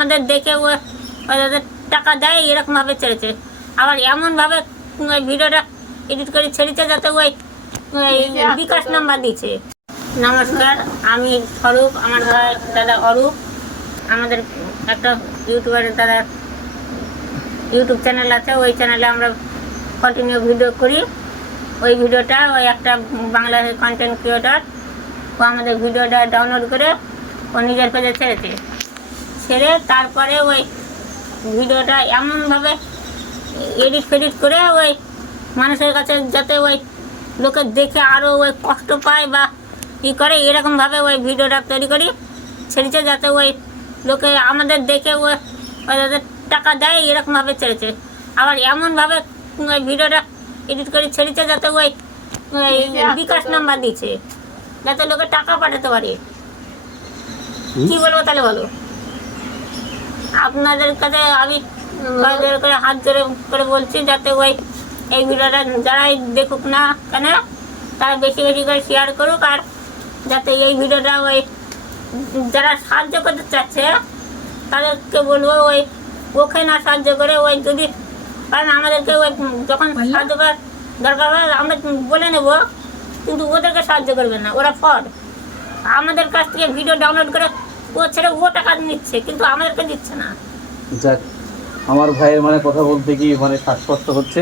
আমাদের দেখে ও ওদের টাকা দেয় এরকমভাবে ছেড়েছে আবার এমনভাবে ওই ভিডিওটা এডিট করে ছেড়েছে যাতে ওই বিকাশ নাম্বার দিচ্ছে নমস্কার আমি স্বরূপ আমার ভাই দাদা অরূপ। আমাদের একটা ইউটিউবারের দাদা ইউটিউব চ্যানেল আছে ওই চ্যানেলে আমরা কন্টিনিউ ভিডিও করি। ওই ভিডিওটা ওই একটা বাংলাদেশের কন্টেন্ট ক্রিয়েটার ও আমাদের ভিডিওটা ডাউনলোড করে ও নিজের পেজে ছেড়েছে। ছেড়ে তারপরে ওই ভিডিওটা এমনভাবে এডিট ফেডিট করে ওই মানুষের কাছে যাতে ওই লোকে দেখে আরও ওই কষ্ট পায় বা ই করে এরকমভাবে ওই ভিডিওটা তৈরি করি ছেড়েছে যাতে ওই লোকে আমাদের দেখে ওই ওদের টাকা দেয় এরকমভাবে ছেড়েছে। আবার এমনভাবে ওই ভিডিওটা এডিট করে ছেড়েছে যাতে ওই বিকাশ নাম্বার দিচ্ছে যাতে লোকে টাকা পাঠাতে পারে। কি বলব তাহলে বলো? আপনাদের কাছে আমি করে হাত ধরে করে বলছি যাতে ওই এই ভিডিওটা যারাই দেখুক না কেন তারা বেশি বেশি করে শেয়ার করুক আর যাতে এই ভিডিওটা ওই যারা সাহায্য করতে চাচ্ছে তাদেরকে বলব ওই ওকে না সাহায্য করে ওই যদি কারণ আমাদেরকে ওই যখন সাহায্য করার দরকার হয় আমরা বলে নেব কিন্তু ওদেরকে সাহায্য করবে না ওরা ফ্রড আমাদের কাছ থেকে ভিডিও ডাউনলোড করে ও ছেড়ে ও টাকা নিচ্ছে, কিন্তু আমাদেরকে দিচ্ছে না। যাক, আমার ভাইয়ের মানে কথা বলতে কি মানে শ্বাসকষ্ট হচ্ছে,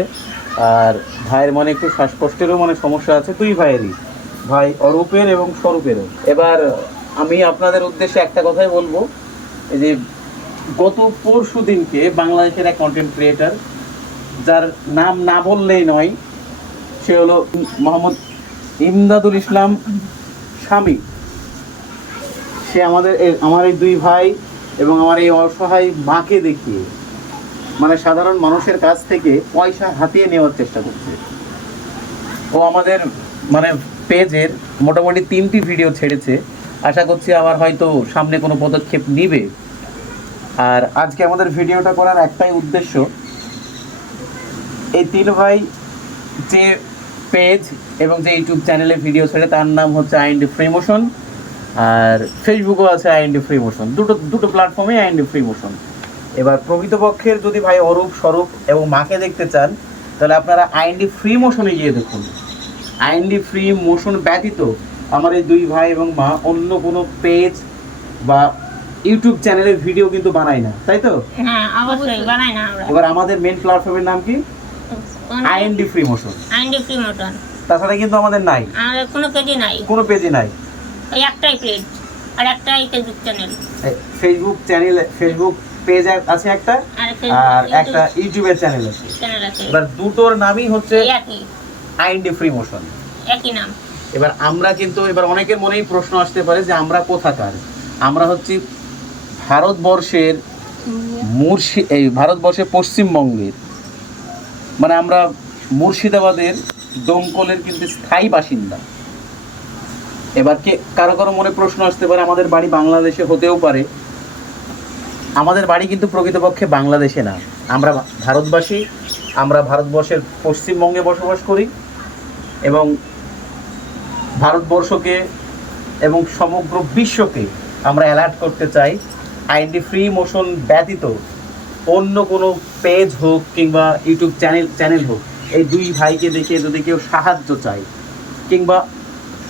আর ভাইয়ের মানে একটু শ্বাসকষ্টেরও মানে সমস্যা আছে, দুই ভাইয়েরই। ভাই অরূপের এবং স্বরূপেরও। এবার আমি আপনাদের উদ্দেশ্যে একটা কথাই বলব যে গত পরশু দিনকে বাংলাদেশের এক কন্টেন্ট ক্রিয়েটার যার নাম না বললেই নয়, সে হলো মোহাম্মদ ইমদাদুল ইসলাম স্বামী। সে আমাদের আমার এই দুই ভাই এবং আমার এই অসহায় মাকে দেখিয়ে মানে সাধারণ মানুষের কাছ থেকে পয়সা হাতিয়ে নেওয়ার চেষ্টা করছে। ও আমাদের মানে পেজের মোটামুটি তিনটি ভিডিও ছেড়েছে। আশা করছি আবার হয়তো সামনে কোনো পদক্ষেপ নিবে। আর আজকে আমাদের ভিডিওটা করার একটাই উদ্দেশ্য, এই তিন ভাই যে পেজ এবং যে ইউটিউব চ্যানেলে ভিডিও ছেড়ে, তার নাম হচ্ছে আইএনডি ফ্রিমোশন আর ফেসবুকও আছে আইএনডি ফ্রিমোশন দুটো দুটো প্ল্যাটফর্মে আইএনডি ফ্রিমোশন এবার প্রকৃতপক্ষের যদি ভাই অরূপ স্বরূপ এবং মাকে দেখতে চান তাহলে আপনারা আইএনডি ফ্রি মোশনে গিয়ে দেখুন। আইএনডি ফ্রি মোশন ব্যতীত আমার এই দুই ভাই এবং মা অন্য কোনো পেজ বা ইউটিউব চ্যানেলের ভিডিও কিন্তু বানাই না। তাই তো? হ্যাঁ অবশ্যই বানাই না আমরা। এবার আমাদের মেন প্ল্যাটফর্মের নাম কি? IND free motion indie free motion তাছাড়া কিন্তু আমাদের নাই। আমাদের কোনো পেজই নাই। কোনো পেজে নাই। ওই একটাই পেজ আর একটাই Facebook channel Facebook channel Facebook page আছে একটা আর আর একটা ইউটিউবের চ্যানেল আছে। চ্যানেল আছে। এবার দুটোর নামই হচ্ছে একই। আইএনডি ফ্রি মোশন একই নাম। এবার আমরা কিন্তু এবার অনেকের মনেই প্রশ্ন আসতে পারে যে আমরা কোথাকার? আমরা হচ্ছি ভারতবর্ষের মুর্শি এই ভারতবর্ষের পশ্চিমবঙ্গের। মানে আমরা মুর্শিদাবাদের দমকলের কিন্তু স্থায়ী বাসিন্দা। এবার কে কারও কারও মনে প্রশ্ন আসতে পারে, আমাদের বাড়ি বাংলাদেশে হতেও পারে। আমাদের বাড়ি কিন্তু প্রকৃতপক্ষে বাংলাদেশে না। আমরা ভারতবাসী, আমরা ভারতবর্ষের পশ্চিমবঙ্গে বসবাস করি এবং ভারতবর্ষকে এবং সমগ্র বিশ্বকে আমরা অ্যালার্ট করতে চাই। আইডি ফ্রি মোশন ব্যতীত অন্য কোনো পেজ হোক কিংবা ইউটিউব চ্যানেল চ্যানেল হোক, এই দুই ভাইকে দেখে যদি কেউ সাহায্য চায়, কিংবা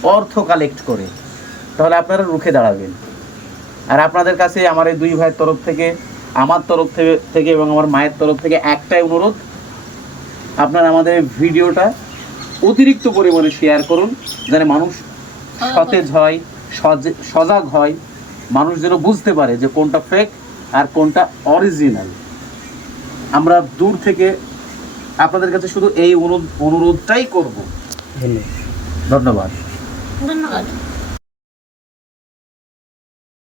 অর্থ কালেক্ট করে তাহলে আপনারা রুখে দাঁড়াবেন। আর আপনাদের কাছে আমার এই দুই ভাইয়ের তরফ থেকে আমার তরফ থেকে থেকে এবং আমার মায়ের তরফ থেকে একটাই অনুরোধ আপনারা আমাদের ভিডিওটা অতিরিক্ত পরিমাণে শেয়ার করুন যেন মানুষ সতেজ হয়। সজে- সজাগ হয় মানুষ যেন বুঝতে পারে যে কোনটা ফেক আর কোনটা অরিজিনাল আমরা দূর থেকে আপনাদের কাছে শুধু এই অনুরোধ অনুরোধটাই করব। ধন্যবাদ। ধন্যবাদ।